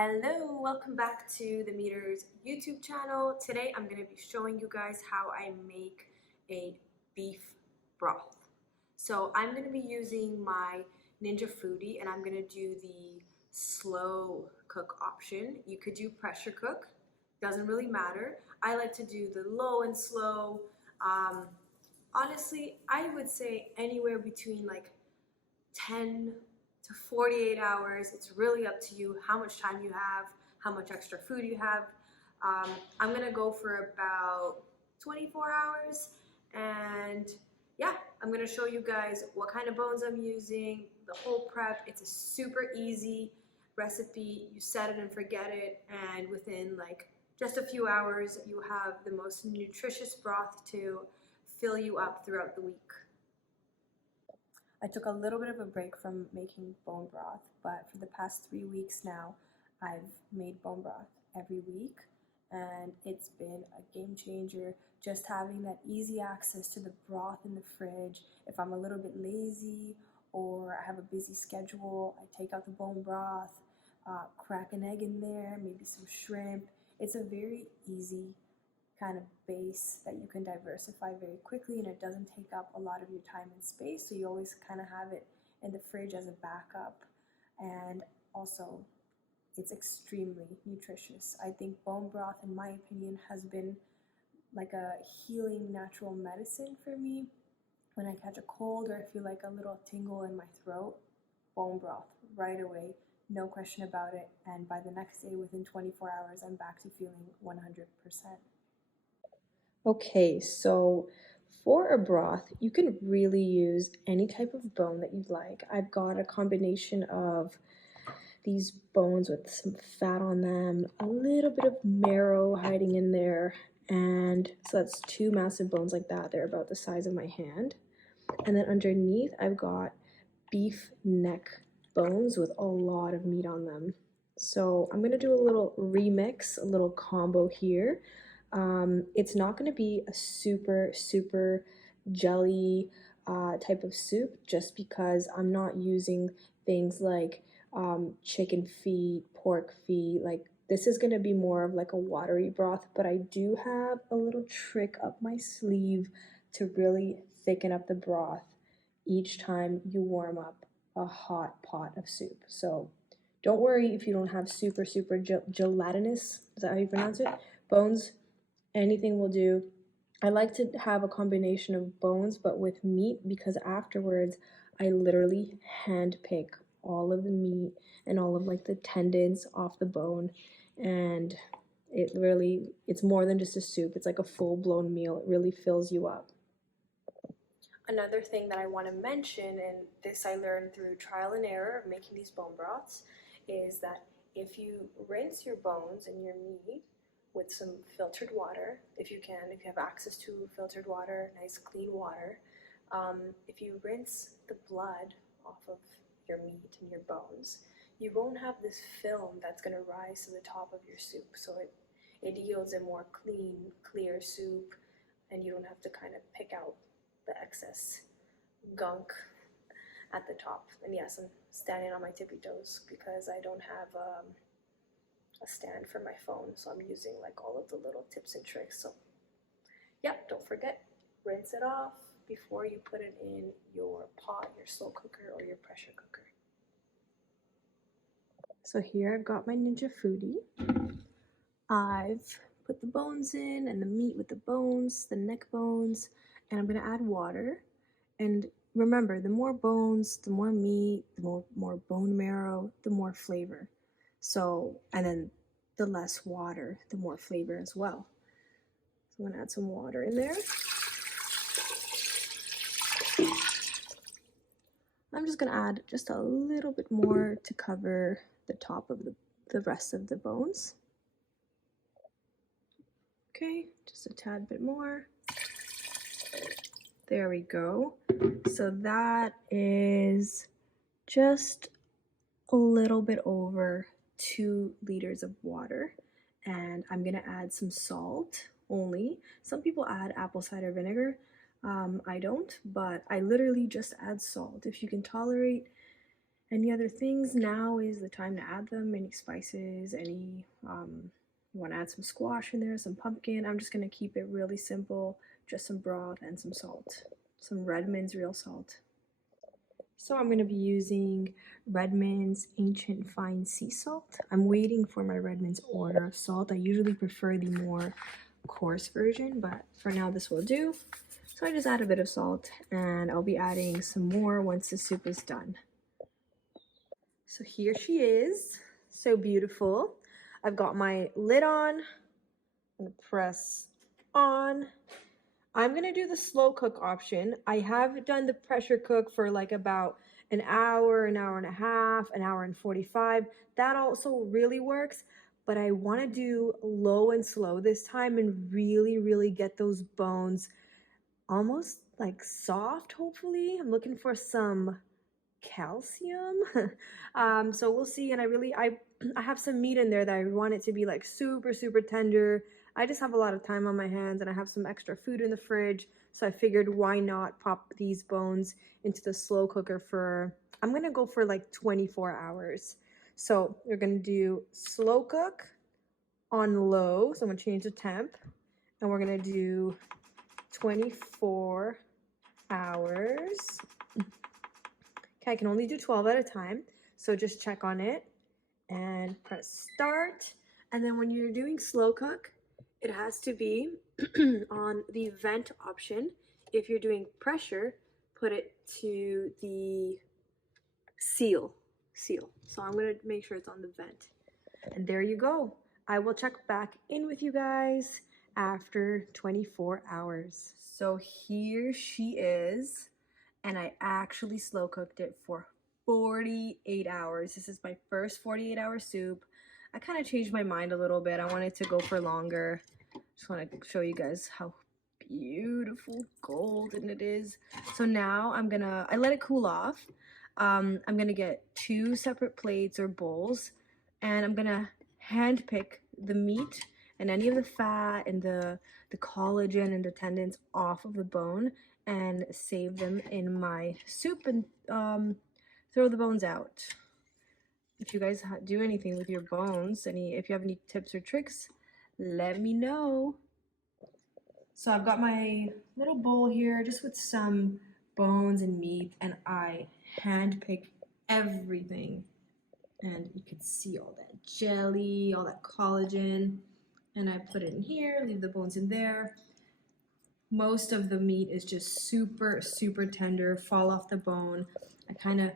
Hello, welcome back to the Meters YouTube channel. Today I'm going to be showing you guys how I make a beef broth. So I'm going to be using my Ninja Foodie and I'm going to do the slow cook option. You could do pressure cook, doesn't really matter. I like to do the low and slow. Honestly, I would say anywhere between like 10 to 48 hours. It's really up to you how much time you have, how much extra food you have. I'm gonna go for about 24 hours, and yeah, I'm gonna show you guys what kind of bones I'm using, the whole prep. It's a super easy recipe. You set it and forget it, and within like just a few hours you have the most nutritious broth to fill you up throughout the week. I took a little bit of a break from making bone broth, but for the past 3 weeks now, I've made bone broth every week, and it's been a game changer. Just having that easy access to the broth in the fridge. If I'm a little bit lazy or I have a busy schedule, I take out the bone broth, crack an egg in there, maybe some shrimp. It's a very easy kind of base that you can diversify very quickly, and it doesn't take up a lot of your time and space, so you always kind of have it in the fridge as a backup. And also, it's extremely nutritious. I think bone broth, in my opinion, has been like a healing natural medicine for me. When I catch a cold or I feel like a little tingle in my throat, bone broth right away, no question about it, and by the next day, within 24 hours, I'm back to feeling 100%. Okay, so for a broth, you can really use any type of bone that you'd like. I've got a combination of these bones with some fat on them, a little bit of marrow hiding in there, and so that's two massive bones like that. They're about the size of my hand. And then underneath, I've got beef neck bones with a lot of meat on them. So I'm gonna do a little remix, a little combo here. It's not going to be a super jelly type of soup, just because I'm not using things like chicken feet, pork feet. Like, this is going to be more of like a watery broth, but I do have a little trick up my sleeve to really thicken up the broth each time you warm up a hot pot of soup. So don't worry if you don't have super gelatinous, is that how you pronounce it, bones. Anything will do. I like to have a combination of bones but with meat, because afterwards I literally hand pick all of the meat and all of like the tendons off the bone, and it's more than just a soup. It's like a full-blown meal. It really fills you up. Another thing that I want to mention, and this I learned through trial and error of making these bone broths, is that if you rinse your bones and your meat with some filtered water, if you have access to filtered water, nice clean water, if you rinse the blood off of your meat and your bones, you won't have this film that's going to rise to the top of your soup. So it yields a more clean, clear soup, and you don't have to kind of pick out the excess gunk at the top. And yes, I'm standing on my tippy toes because I don't have a stand for my phone, so I'm using like all of the little tips and tricks. So yeah, don't forget, rinse it off before you put it in your pot, your slow cooker, or your pressure cooker. So here I've got my Ninja Foodie. I've put the bones in and the meat with the bones, the neck bones, and I'm going to add water. And remember, the more bones, the more meat, the more bone marrow, the more flavor. So, and then the less water, the more flavor as well. So I'm going to add some water in there. I'm just going to add just a little bit more to cover the top of the rest of the bones. Okay, just a tad bit more. There we go. So that is just a little bit over 2 liters of water, and I'm gonna add some salt only. Some people add apple cider vinegar. I don't, but I literally just add salt. If you can tolerate any other things, now is the time to add them. Any spices, any, you want to add some squash in there, some pumpkin. I'm just going to keep it really simple, just some broth and some salt, some Redmond's real salt. So I'm going to be using Redmond's Ancient Fine Sea Salt. I'm waiting for my Redmond's order of salt. I usually prefer the more coarse version, but for now this will do. So I just add a bit of salt, and I'll be adding some more once the soup is done. So here she is, so beautiful. I've got my lid on. I'm gonna press on. I'm gonna do the slow cook option. I have done the pressure cook for like about an hour and a half, an hour and 45. That also really works, but I wanna do low and slow this time and really get those bones almost like soft, hopefully. I'm looking for some calcium. So we'll see. And I have some meat in there that I want it to be like super tender. I just have a lot of time on my hands, and I have some extra food in the fridge, so I figured why not pop these bones into the slow cooker for, I'm gonna go for like 24 hours. So we're gonna do slow cook on low, so I'm gonna change the temp, and we're gonna do 24 hours. Okay, I can only do 12 at a time, so just check on it and press start. And then when you're doing slow cook, it has to be on the vent option. If you're doing pressure, put it to the seal. So I'm gonna make sure it's on the vent. And there you go. I will check back in with you guys after 24 hours. So here she is, and I actually slow cooked it for 48 hours. This is my first 48-hour soup. I kind of changed my mind a little bit. I wanted to go for longer. Just want to show you guys how beautiful golden it is. So now I let it cool off. I'm gonna get 2 separate plates or bowls, and I'm gonna hand pick the meat and any of the fat and the collagen and the tendons off of the bone and save them in my soup, and throw the bones out. If you guys do anything with your bones, if you have any tips or tricks, let me know. So I've got my little bowl here just with some bones and meat, and I hand pick everything. And you can see all that jelly, all that collagen, and I put it in here, leave the bones in there. Most of the meat is just super tender, fall off the bone. I kind of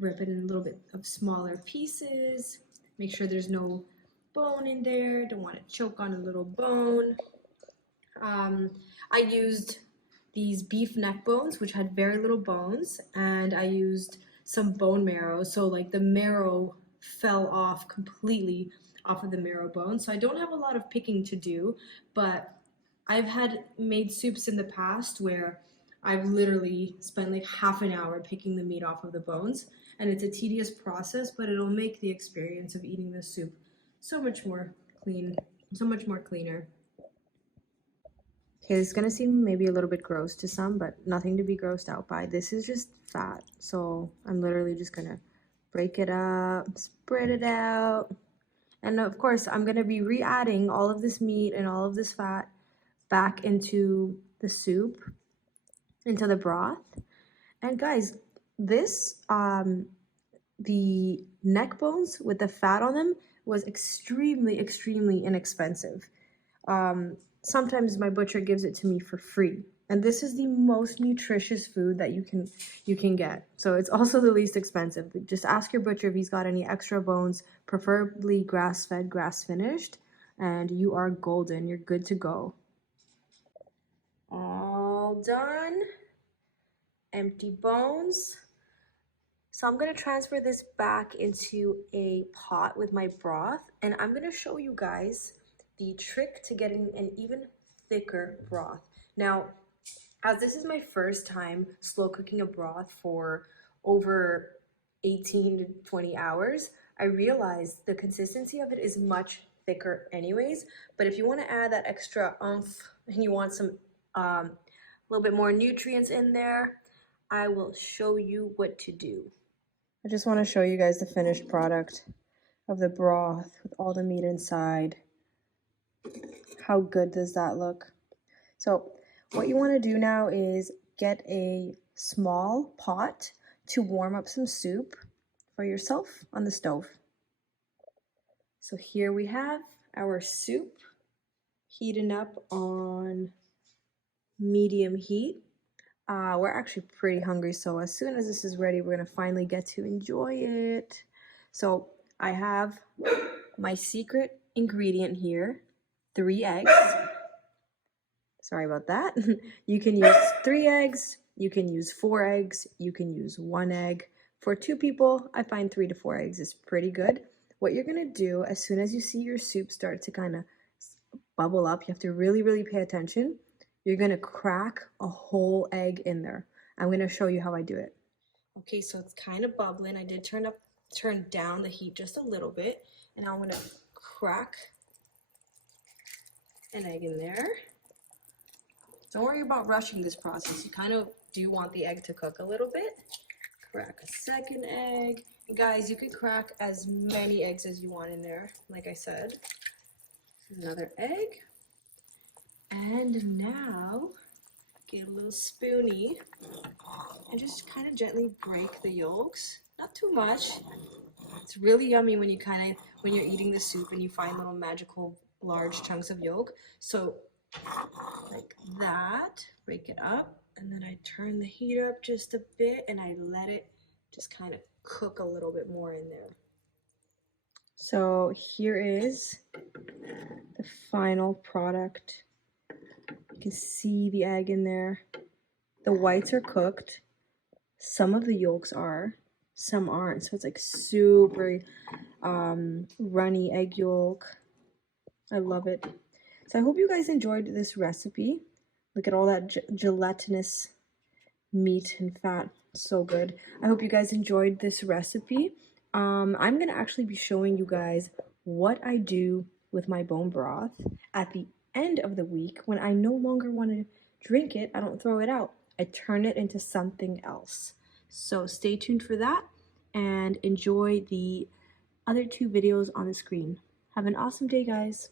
rip it in a little bit of smaller pieces, make sure there's no bone in there, don't want to choke on a little bone. I used these beef neck bones, which had very little bones, and I used some bone marrow, so like the marrow fell off completely off of the marrow bone. So I don't have a lot of picking to do, but I've had made soups in the past where I've literally spent like half an hour picking the meat off of the bones, and it's a tedious process, but it'll make the experience of eating the soup so much more cleaner. Okay, it's gonna seem maybe a little bit gross to some, but nothing to be grossed out by. This is just fat, so I'm literally just gonna break it up, spread it out, and of course I'm gonna be re-adding all of this meat and all of this fat back into the soup, into the broth. And guys, this the neck bones with the fat on them was extremely inexpensive. Sometimes my butcher gives it to me for free, and this is the most nutritious food that you can get. So it's also the least expensive. Just ask your butcher if he's got any extra bones, preferably grass-fed, grass-finished, and you are golden. You're good to go. All done. Empty bones. So I'm gonna transfer this back into a pot with my broth, and I'm gonna show you guys the trick to getting an even thicker broth. Now, as this is my first time slow cooking a broth for over 18 to 20 hours, I realized the consistency of it is much thicker anyways, but if you wanna add that extra oomph and you want some a little bit more nutrients in there, I will show you what to do. I just want to show you guys the finished product of the broth with all the meat inside. How good does that look? So what you want to do now is get a small pot to warm up some soup for yourself on the stove. So here we have our soup heating up on medium heat. We're actually pretty hungry, so as soon as this is ready, we're gonna finally get to enjoy it. So I have my secret ingredient here, 3 eggs. Sorry about that. You can use 3 eggs, you can use 4 eggs, you can use 1 egg. For 2 people, I find 3 to 4 eggs is pretty good. What you're gonna do, as soon as you see your soup start to kind of bubble up, you have to really pay attention. You're gonna crack a whole egg in there. I'm gonna show you how I do it. Okay, so it's kind of bubbling. I did turn down the heat just a little bit, and I'm gonna crack an egg in there. Don't worry about rushing this process. You kind of do want the egg to cook a little bit. Crack a second egg. And guys, you can crack as many eggs as you want in there, like I said. Another egg. And now, get a little spoonie and just kind of gently break the yolks. Not too much. It's really yummy when you're eating the soup and you find little magical large chunks of yolk. So like that, break it up, and then I turn the heat up just a bit and I let it just kind of cook a little bit more in there. So here is the final product. You can see the egg in there. The whites are cooked. Some of the yolks are, some aren't. So it's like super runny egg yolk. I love it. So I hope you guys enjoyed this recipe. Look at all that gelatinous meat and fat. So good. I hope you guys enjoyed this recipe. I'm going to actually be showing you guys what I do with my bone broth at the end of the week when I no longer want to drink it. I don't throw it out. I turn it into something else. So stay tuned for that and enjoy the other 2 videos on the screen. Have an awesome day, guys.